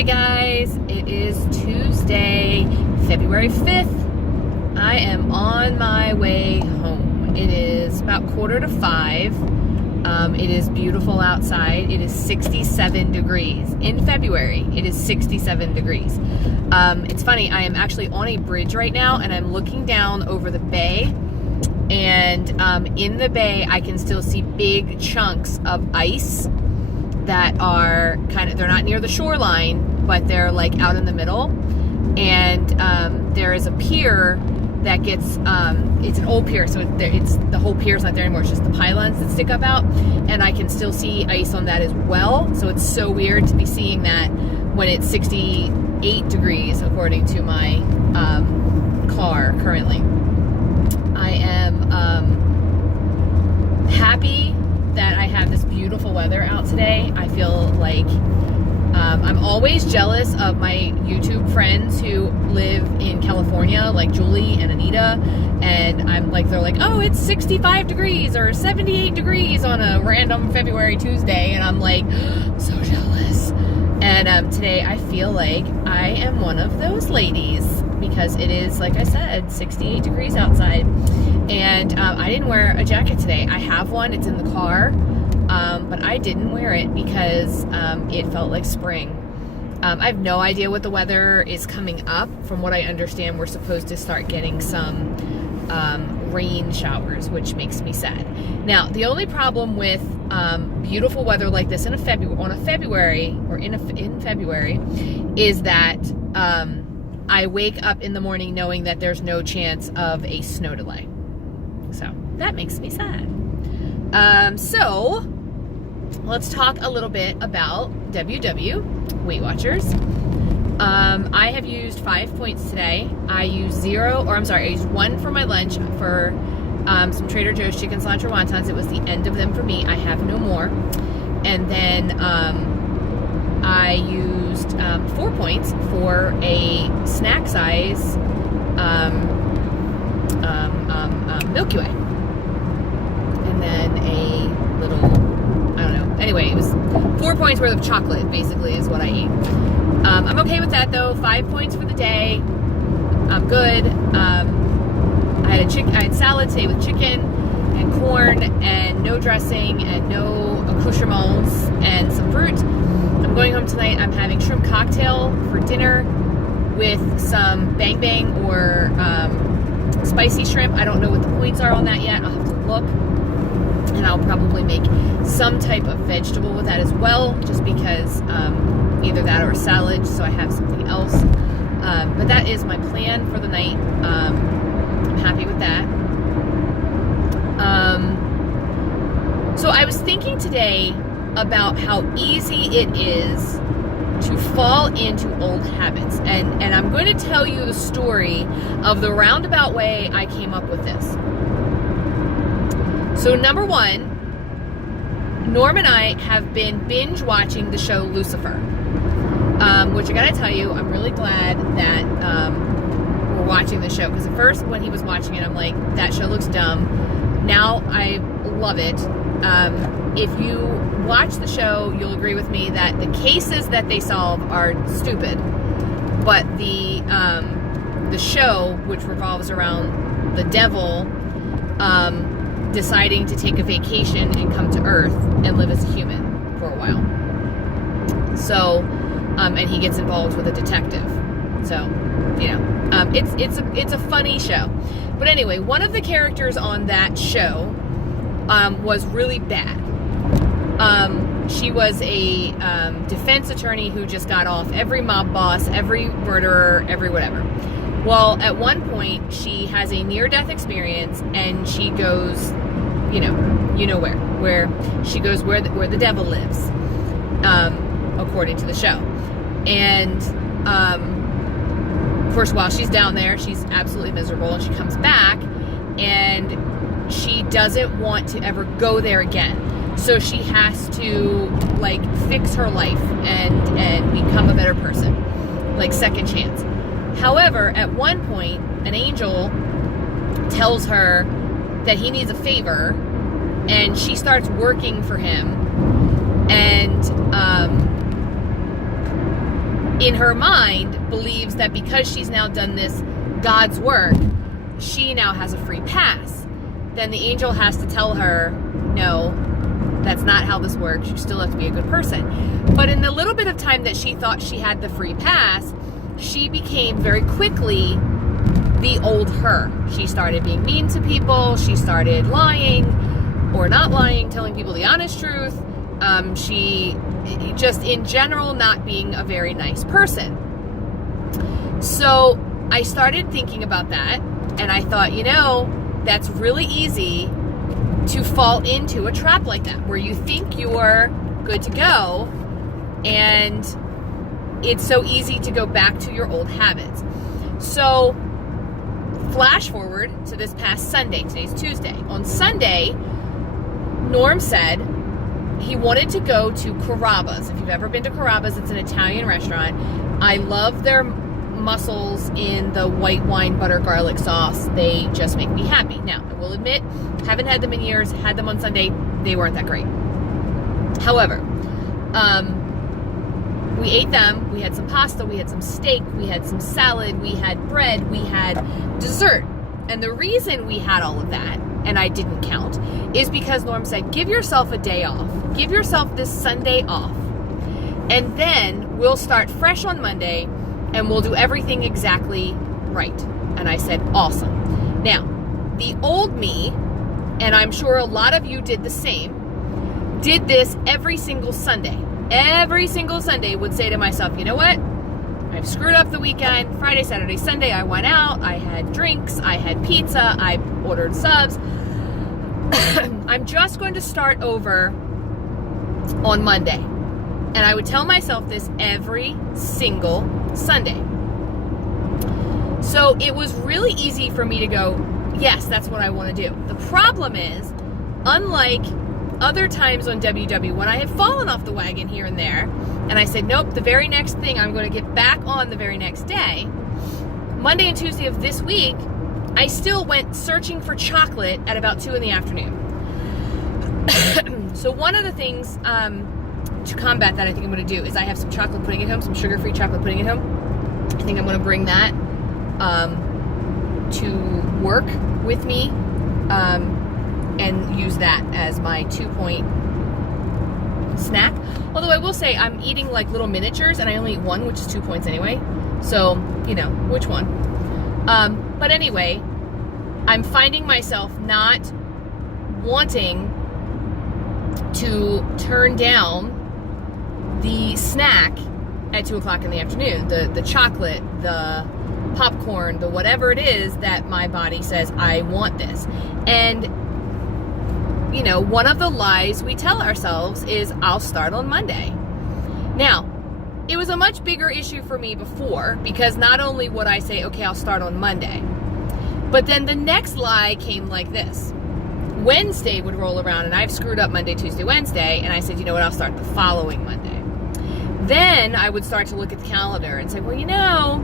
Hi guys, it is Tuesday, February 5th. I am on my way home. It is about 4:45. It is beautiful outside. It is 67 degrees. In February, it is 67 degrees. It's funny, I am actually on a bridge right now and I'm looking down over the bay. And in the bay, I can still see big chunks of ice that are they're not near the shoreline, but they're like out in the middle. And there is a pier that gets, it's an old pier, so it's the whole pier's not there anymore, it's just the pylons that stick up out, and I can still see ice on that as well. So it's so weird to be seeing that when it's 68 degrees, according to my car currently. I am happy that I have this beautiful weather out today. I feel like I'm always jealous of my YouTube friends who live in California, like Julie and Anita, and I'm like, they're like, oh, it's 65 degrees or 78 degrees on a random February Tuesday, and I'm like, so jealous. And today I feel like I am one of those ladies because it is, like I said, 68 degrees outside. And I didn't wear a jacket today. I have one, it's in the car, but I didn't wear it because it felt like spring. I have no idea what the weather is coming up. From what I understand, we're supposed to start getting some rain showers, which makes me sad. Now, the only problem with beautiful weather like this in February is that I wake up in the morning knowing that there's no chance of a snow delay. So that makes me sad. So let's talk a little bit about WW, Weight Watchers. I have used 5 points today. I used I used 1 for my lunch for some Trader Joe's chicken cilantro wontons. It was the end of them for me. I have no more. And then I used 4 points for a snack size Milky Way. And then a little, I don't know. Anyway, it was 4 points worth of chocolate, basically, is what I ate. I'm okay with that, though. 5 points for the day. I'm good. I had salad today with chicken and corn and no dressing and no accoutrements and some fruit. I'm going home tonight. I'm having shrimp cocktail for dinner with some bang bang or spicy shrimp. I don't know what the points are on that yet. I'll have to look. And I'll probably make some type of vegetable with that as well, just because either that or a salad, so I have something else. But that is my plan for the night. I'm happy with that. So I was thinking today about how easy it is to fall into old habits. And I'm going to tell you the story of the roundabout way I came up with this. So number one, Norm and I have been binge watching the show Lucifer, which I gotta tell you, I'm really glad that we're watching the show, because at first when he was watching it, I'm like, that show looks dumb. Now I love it. If you watch the show, you'll agree with me that the cases that they solve are stupid, but the show, which revolves around the devil deciding to take a vacation and come to Earth and live as a human for a while. So, and he gets involved with a detective. So, you know, it's a funny show. But anyway, one of the characters on that show was really bad. She was a defense attorney who just got off every mob boss, every murderer, every whatever. Well, at one point, she has a near-death experience, and she goes, you know where she goes, where the devil lives, according to the show. And of course, while she's down there, she's absolutely miserable, and she comes back, and she doesn't want to ever go there again. So she has to, like, fix her life and become a better person, like second chance. However, at one point, an angel tells her that he needs a favor, and she starts working for him, and in her mind, believes that because she's now done this God's work, she now has a free pass. Then the angel has to tell her, no, that's not how this works. You still have to be a good person. But in the little bit of time that she thought she had the free pass, she became very quickly the old her. She started being mean to people. She started lying or not lying, telling people the honest truth. She just in general not being a very nice person. So I started thinking about that, and I thought, that's really easy to fall into a trap like that, where you think you're good to go, and it's so easy to go back to your old habits. So flash forward to this past Sunday. Today's Tuesday. On Sunday, Norm said he wanted to go to Carrabba's. If you've ever been to Carrabba's, it's an Italian restaurant. I love their mussels in the white wine butter garlic sauce. They just make me happy. Now, I will admit, haven't had them in years. Had them on Sunday. They weren't that great. However, we ate them. We had some pasta. We had some steak. We had some salad. We had bread. We had dessert. And the reason we had all of that, and I didn't count, is because Norm said, give yourself a day off. Give yourself this Sunday off. And then we'll start fresh on Monday, and we'll do everything exactly right. And I said, awesome. Now, the old me, and I'm sure a lot of you did the same, did this every single Sunday. Every single Sunday would say to myself, you know what? I've screwed up the weekend. Friday, Saturday, Sunday, I went out. I had drinks. I had pizza. I ordered subs. I'm just going to start over on Monday. And I would tell myself this every single Sunday. So it was really easy for me to go, yes, that's what I want to do. The problem is, unlike other times on WW, when I have fallen off the wagon here and there, and I said, nope, the very next thing, I'm going to get back on the very next day, Monday and Tuesday of this week, I still went searching for chocolate at about 2 in the afternoon. So one of the things to combat that I think I'm going to do is I have some chocolate pudding at home, some sugar-free chocolate pudding at home. I think I'm going to bring that to work with me and use that as my 2-point snack. Although I will say I'm eating like little miniatures and I only eat one, which is 2 points anyway. So, which one? But anyway, I'm finding myself not wanting to turn down the snack at 2 o'clock in the afternoon, the chocolate, the popcorn, the whatever it is that my body says, I want this. And, one of the lies we tell ourselves is, I'll start on Monday. Now, it was a much bigger issue for me before, because not only would I say, okay, I'll start on Monday, but then the next lie came like this. Wednesday would roll around and I've screwed up Monday, Tuesday, Wednesday, and I said, you know what, I'll start the following Monday. Then I would start to look at the calendar and say, well,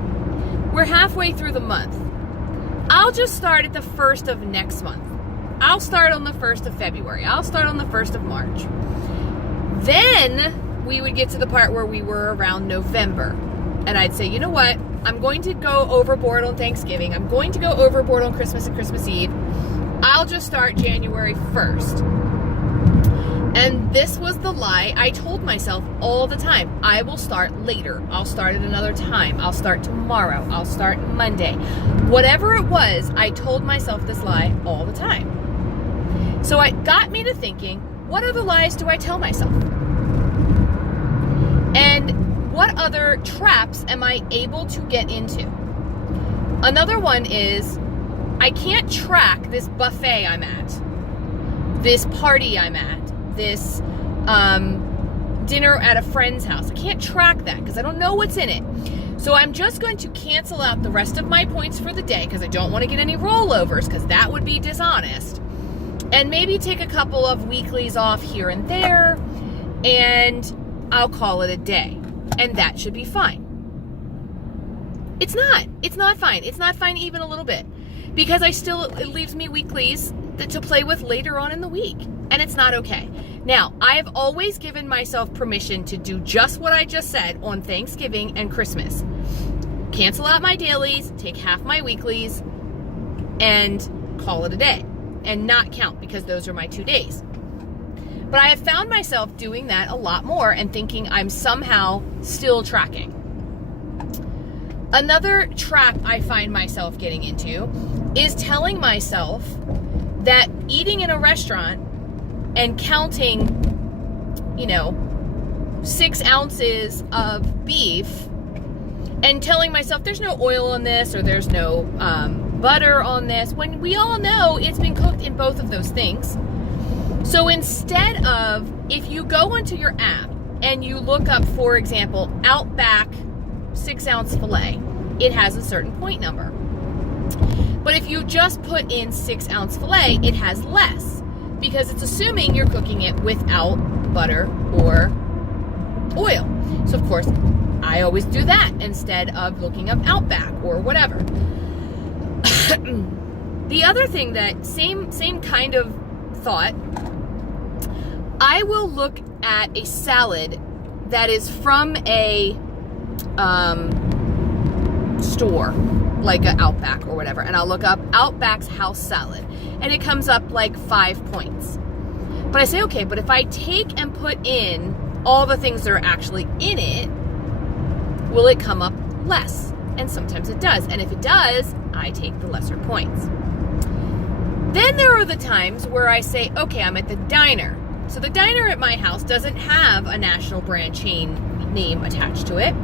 we're halfway through the month. I'll just start at the 1st of next month. I'll start on the 1st of February. I'll start on the 1st of March. Then we would get to the part where we were around November. And I'd say, you know what? I'm going to go overboard on Thanksgiving. I'm going to go overboard on Christmas and Christmas Eve. I'll just start January 1st. And this was the lie I told myself all the time. I will start later. I'll start at another time. I'll start tomorrow. I'll start Monday. Whatever it was, I told myself this lie all the time. So it got me to thinking, what other lies do I tell myself? And what other traps am I able to get into? Another one is, I can't track this buffet I'm at, this party I'm at, this dinner at a friend's house. I can't track that because I don't know what's in it. So I'm just going to cancel out the rest of my points for the day because I don't want to get any rollovers because that would be dishonest. And maybe take a couple of weeklies off here and there, and I'll call it a day. And that should be fine. It's not. It's not fine. It's not fine even a little bit. Because it leaves me weeklies to play with later on in the week. And it's not okay. Now, I've always given myself permission to do just what I just said on Thanksgiving and Christmas. Cancel out my dailies, take half my weeklies, and call it a day. And not count, because those are my 2 days. But I have found myself doing that a lot more and thinking I'm somehow still tracking. Another trap I find myself getting into is telling myself that eating in a restaurant and counting, 6 ounces of beef and telling myself there's no oil on this or there's no butter on this, when we all know it's been cooked in both of those things. So instead of, if you go onto your app and you look up, for example, Outback 6-ounce filet, it has a certain point number. But if you just put in 6-ounce filet, it has less, because it's assuming you're cooking it without butter or oil. So of course, I always do that instead of looking up Outback or whatever. The other thing that, same kind of thought, I will look at a salad that is from a store, like an Outback or whatever, and I'll look up Outback's house salad, and it comes up like 5 points. But I say, okay, but if I take and put in all the things that are actually in it, will it come up less? And sometimes it does. And if it does, I take the lesser points. Then there are the times where I say, okay, I'm at the diner. So the diner at my house doesn't have a national brand chain name attached to it.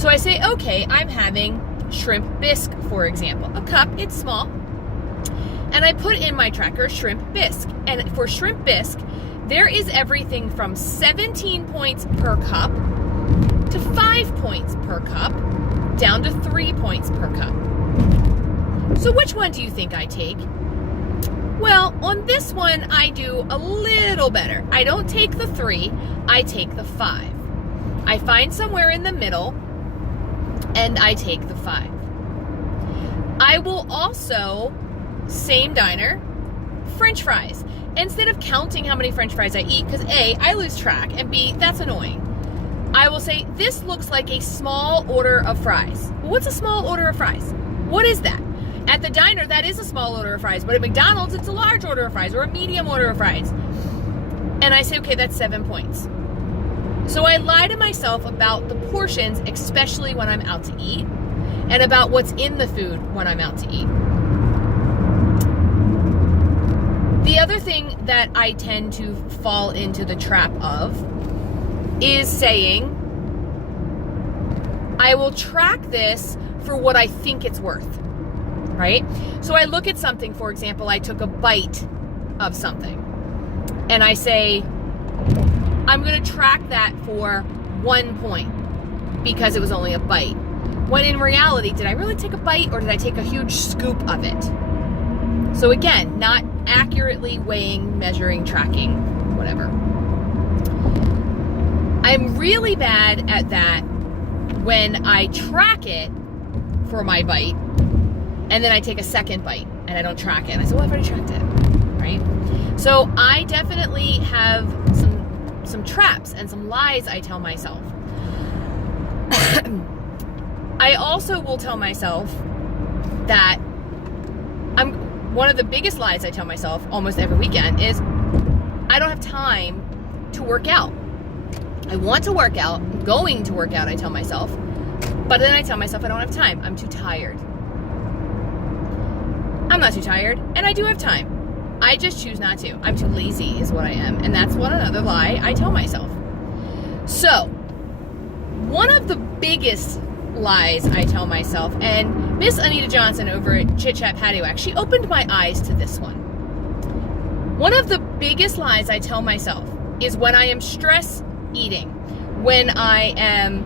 So I say, okay, I'm having shrimp bisque, for example. A cup, it's small. And I put in my tracker shrimp bisque. And for shrimp bisque, there is everything from 17 points per cup to 5 points per cup, down to 3 points per cup. So which one do you think I take? Well, on this one, I do a little better. I don't take the 3, I take the 5. I find somewhere in the middle, and I take the 5. I will also, same diner, French fries. Instead of counting how many French fries I eat, because A, I lose track, and B, that's annoying, I will say, this looks like a small order of fries. Well, what's a small order of fries? What is that? At the diner, that is a small order of fries, but at McDonald's, it's a large order of fries or a medium order of fries. And I say, okay, that's 7 points. So I lie to myself about the portions, especially when I'm out to eat, and about what's in the food when I'm out to eat. The other thing that I tend to fall into the trap of is saying, I will track this for what I think it's worth, right? So I look at something, for example, I took a bite of something, and I say, I'm going to track that for 1 point because it was only a bite. When in reality, did I really take a bite or did I take a huge scoop of it? So again, not accurately weighing, measuring, tracking, whatever. I'm really bad at that when I track it for my bite and then I take a second bite and I don't track it. And I say, well, I've already tracked it, right? So I definitely have some traps and some lies I tell myself. I also will tell myself that one of the biggest lies I tell myself almost every weekend is I don't have time to work out. I want to work out, I'm going to work out, I tell myself, but then I tell myself I don't have time. I'm too tired. I'm not too tired, and I do have time. I just choose not to. I'm too lazy is what I am, and that's another lie I tell myself. So, one of the biggest lies I tell myself, and Miss Anita Johnson over at Chit Chat Patio Wax, she opened my eyes to this one. One of the biggest lies I tell myself is when I am stress eating, when I am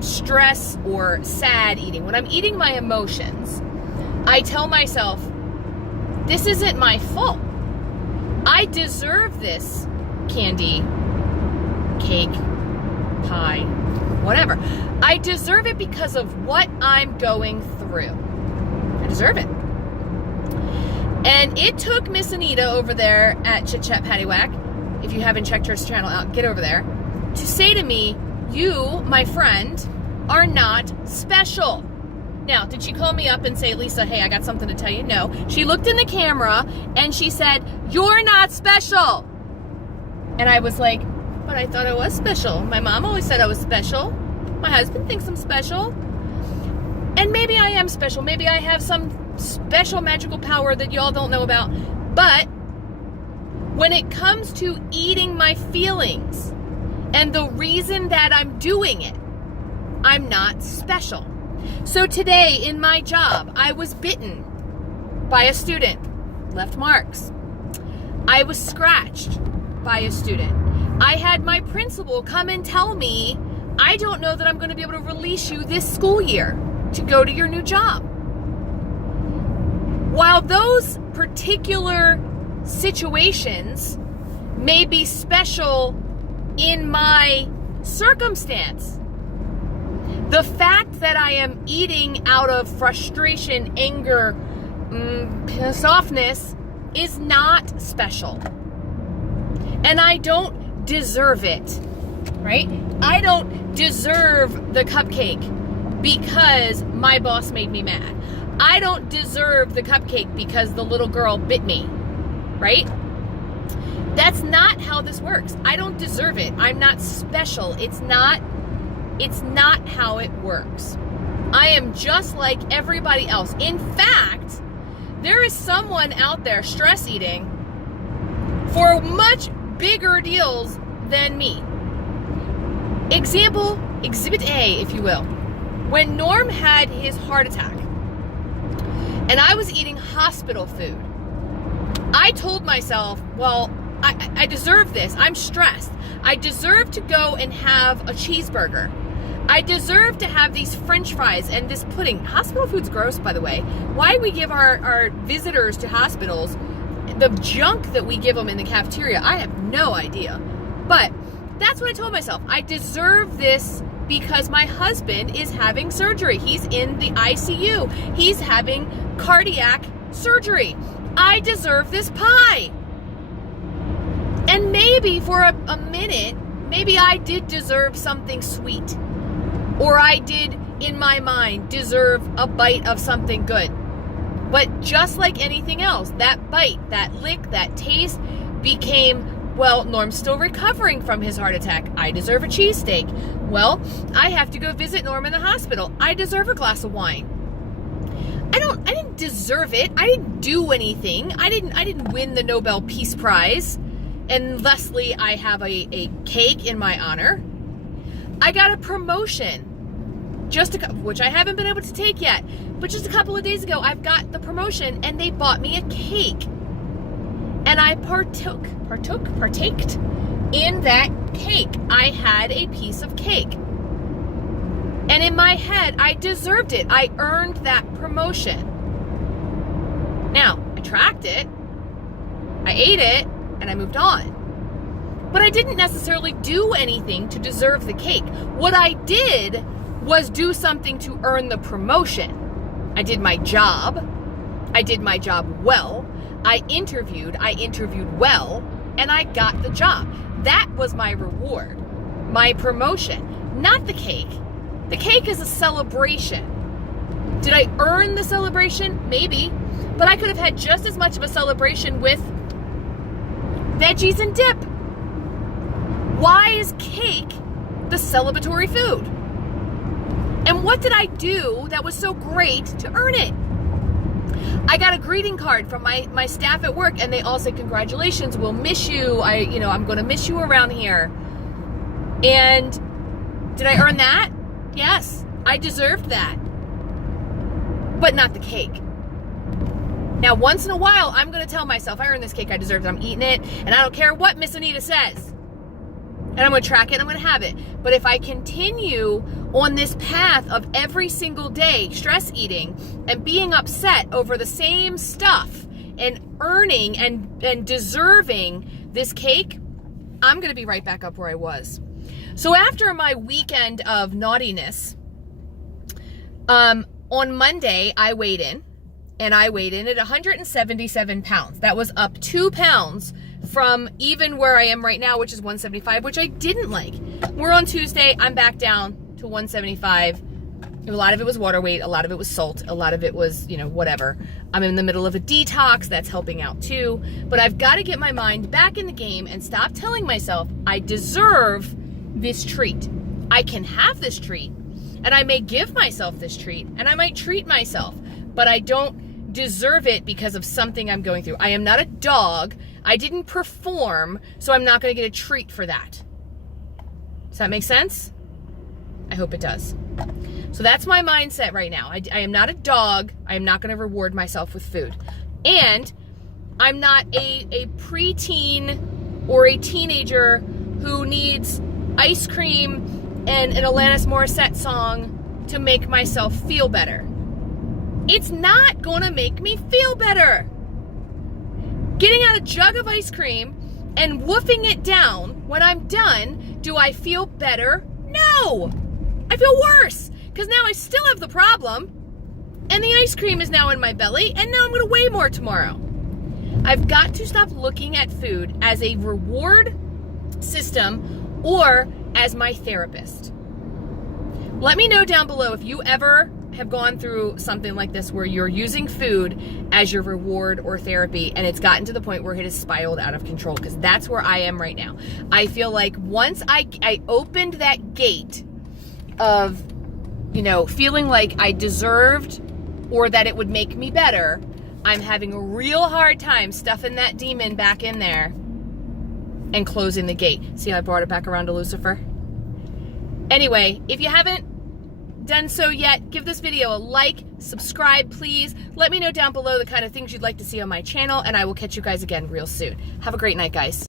stress or sad eating, when I'm eating my emotions, I tell myself, this isn't my fault. I deserve this candy, cake, pie, whatever. I deserve it because of what I'm going through. I deserve it. And it took Miss Anita over there at Chit Chat Paddywhack, if you haven't checked her channel out, get over there, to say to me, you, my friend, are not special. Now, did she call me up and say, Lisa, hey, I got something to tell you? No. She looked in the camera and she said, you're not special. And I was like, but I thought I was special. My mom always said I was special. My husband thinks I'm special. And maybe I am special. Maybe I have some special magical power that y'all don't know about. But when it comes to eating my feelings and the reason that I'm doing it, I'm not special. So today in my job, I was bitten by a student, left marks. I was scratched by a student. I had my principal come and tell me, I don't know that I'm going to be able to release you this school year to go to your new job. While those particular situations may be special in my circumstance, the fact that I am eating out of frustration, anger, pissed offness is not special. And I don't deserve it, right? I don't deserve the cupcake because my boss made me mad. I don't deserve the cupcake because the little girl bit me, right? That's not how this works. I don't deserve it. I'm not special. It's not how it works. I am just like everybody else. In fact, there is someone out there stress eating for much bigger deals than me. Example, exhibit A, if you will. When Norm had his heart attack and I was eating hospital food, I told myself, well, I deserve this. I'm stressed. I deserve to go and have a cheeseburger. I deserve to have these French fries and this pudding. Hospital food's gross, by the way. Why we give our visitors to hospitals the junk that we give them in the cafeteria, I have no idea. But that's what I told myself. I deserve this because my husband is having surgery. He's in the ICU. He's having cardiac surgery. I deserve this pie. And maybe for a minute, maybe I did deserve something sweet. Or I did, in my mind, deserve a bite of something good. But just like anything else, that bite, that lick, that taste became, well, Norm's still recovering from his heart attack. I deserve a cheesesteak. Well, I have to go visit Norm in the hospital. I deserve a glass of wine. I didn't deserve it. I didn't do anything. I didn't win the Nobel Peace Prize. And Leslie, I have a cake in my honor. I got a promotion, which I haven't been able to take yet. But just a couple of days ago, I've got the promotion, and they bought me a cake, and I partaked in that cake. I had a piece of cake, and in my head, I deserved it. I earned that promotion. Now, I tracked it, I ate it, and I moved on. But I didn't necessarily do anything to deserve the cake. What I did was do something to earn the promotion. I did my job. I did my job well. I interviewed well, and I got the job. That was my reward, my promotion, not the cake. The cake is a celebration. Did I earn the celebration? Maybe, but I could have had just as much of a celebration with veggies and dip. Why is cake the celebratory food? And what did I do that was so great to earn it? I got a greeting card from my staff at work, and they all said, congratulations, we'll miss you. I'm going to miss you around here. And did I earn that? Yes, I deserved that. But not the cake. Now, once in a while, I'm going to tell myself, I earned this cake, I deserved it, I'm eating it, and I don't care what Miss Anita says. And I'm going to track it, and I'm going to have it. But if I continue on this path of every single day stress eating and being upset over the same stuff and earning and deserving this cake, I'm going to be right back up where I was. So after my weekend of naughtiness, on Monday, I weighed in. and I weighed in at 177 pounds. That was up 2 pounds from even where I am right now, which is 175, which I didn't like. We're on Tuesday, I'm back down to 175. A lot of it was water weight, a lot of it was salt, a lot of it was, you know, whatever. I'm in the middle of a detox, that's helping out too. But I've got to get my mind back in the game and stop telling myself I deserve this treat. I can have this treat, and I may give myself this treat, and I might treat myself, but I don't deserve it because of something I'm going through. I am not a dog. I didn't perform, so I'm not going to get a treat for that. Does that make sense? I hope it does. So that's my mindset right now. I am not a dog. I am not going to reward myself with food. And I'm not a preteen or a teenager who needs ice cream and an Alanis Morissette song to make myself feel better. It's not going to make me feel better. Getting out a jug of ice cream and woofing it down when I'm done, do I feel better? No! I feel worse, because now I still have the problem, and the ice cream is now in my belly, and now I'm going to weigh more tomorrow. I've got to stop looking at food as a reward system or as my therapist. Let me know down below if you ever have gone through something like this where you're using food as your reward or therapy, and it's gotten to the point where it has spiraled out of control, because that's where I am right now. I feel like once I opened that gate of, you know, feeling like I deserved or that it would make me better, I'm having a real hard time stuffing that demon back in there and closing the gate. See how I brought it back around to Lucifer? Anyway, if you haven't done so yet, give this video a like, subscribe, please. Let me know down below the kind of things you'd like to see on my channel, and I will catch you guys again real soon. Have a great night, guys.